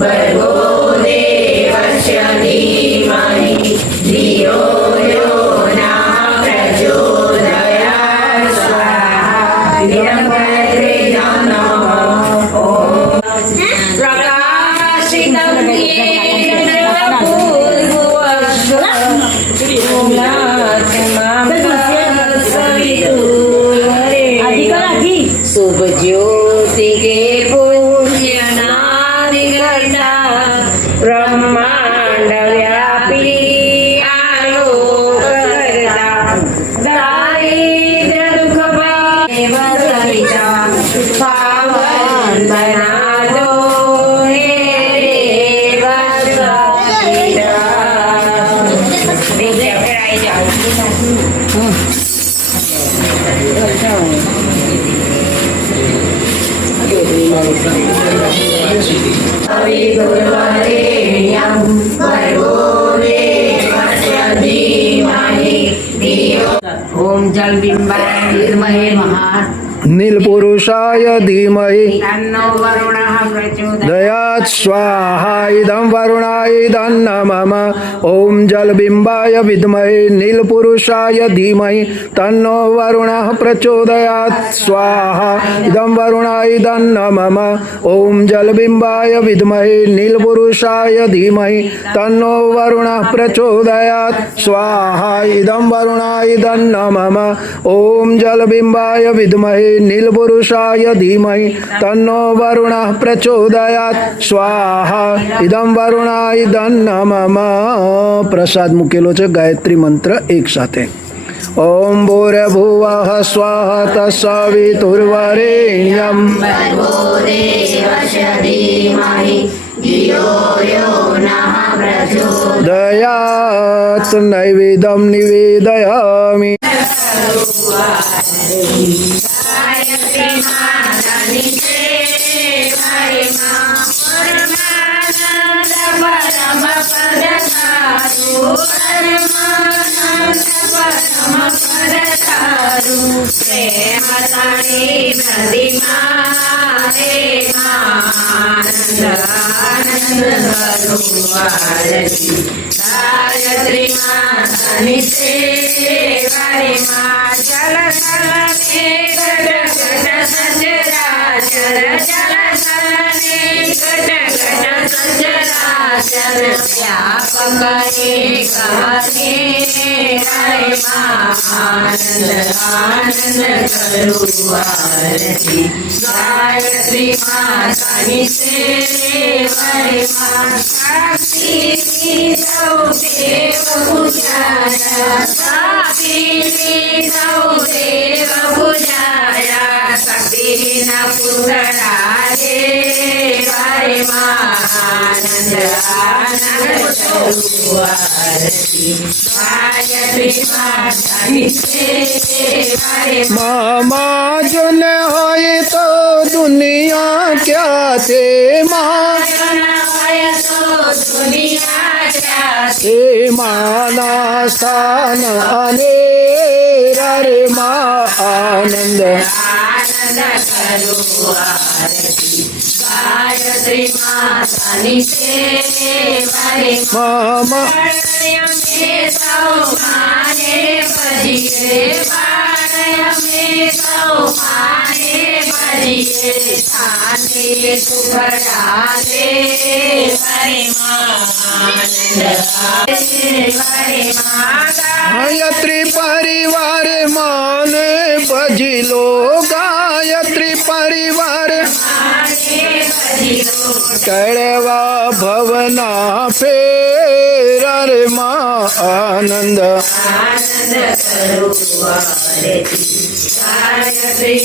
भर्गो देवस्य धीमहि धियो यो नः प्रचोदयात् स्वाहा इदं गायत्र्यां नमः ॐ प्रकाशितं येन पूर्वस्मात् शुभ ज्योति के ब्रह्मांड व्यापी आलोक करता दारिद्र्य दुख सहिता पावन बना दो हे देव गुरुवरेण्यं भर्गो देवस्य धीमहि धियो ॐ जलबिम्बाय विद्महे नीलपुरुषाय धीमहि तन्नो वरुणः प्रचोदयात् स्वाहा इदं वरुणाय नमः ॐ जलबिम्बाय विद्महे नीलपुरुषाय धीमहि तन्नो वरुणः प्रचोदयात् स्वाहा इदं वरुणाय नमः ॐ जलबिम्बाय विद्महे नीलपुरुषाय धीमहि तन्नो वरुणः प्रचोदयात् स्वाहा इदं वरुणाय नमः ॐ जलबिम्बाय विद्महे नीलपुरुषाय धीमहि तन्नो वरुणः प्रचोदयात् स्वाहा इदं वरुणाय नमः। प्रसाद मुकेलो છે ગાયત્રી મંત્ર એક સાથે ओम भूर्भुवः स्वः तत्सवितुर्वरेण्यं भर्गो देवस्य धीमहि धियो यो नः प्रचोदयात् नैवेद्यं निवेदयामि गायत्री मातानि सेवारे मां जल सलने घट घट सचराचर जल सलने घट घट सचराचर व्यापक एक हरे हरे मां आनंद आनंद करो आरती गायत्री मातानि सेवारे मां साक्षी देव पूजाया साक्षी देव पूजाया शक्ति न पुतला हरे आनंद आनंद करो आरती गायत्री मातानि सेवारे माँ जो न होए तो दुनिया क्या थे माँ हे माना स्थान अनेरा रे माँ आनंद आनंद करो आरती गायत्री मातानि सेवारे मामा में सौ माने बजिए में सौ સૌ માને ભજીએ થાને સુખડા દે વરે આનંદ વરે માગા ગાયત્રી પરિવાર માને ભજી લો ગાયત્રી પરિવાર માને ભજીલો કળવા ભવના ફેર રે માં આનંદ આનંદ કરું વારેથી ગાયત્રી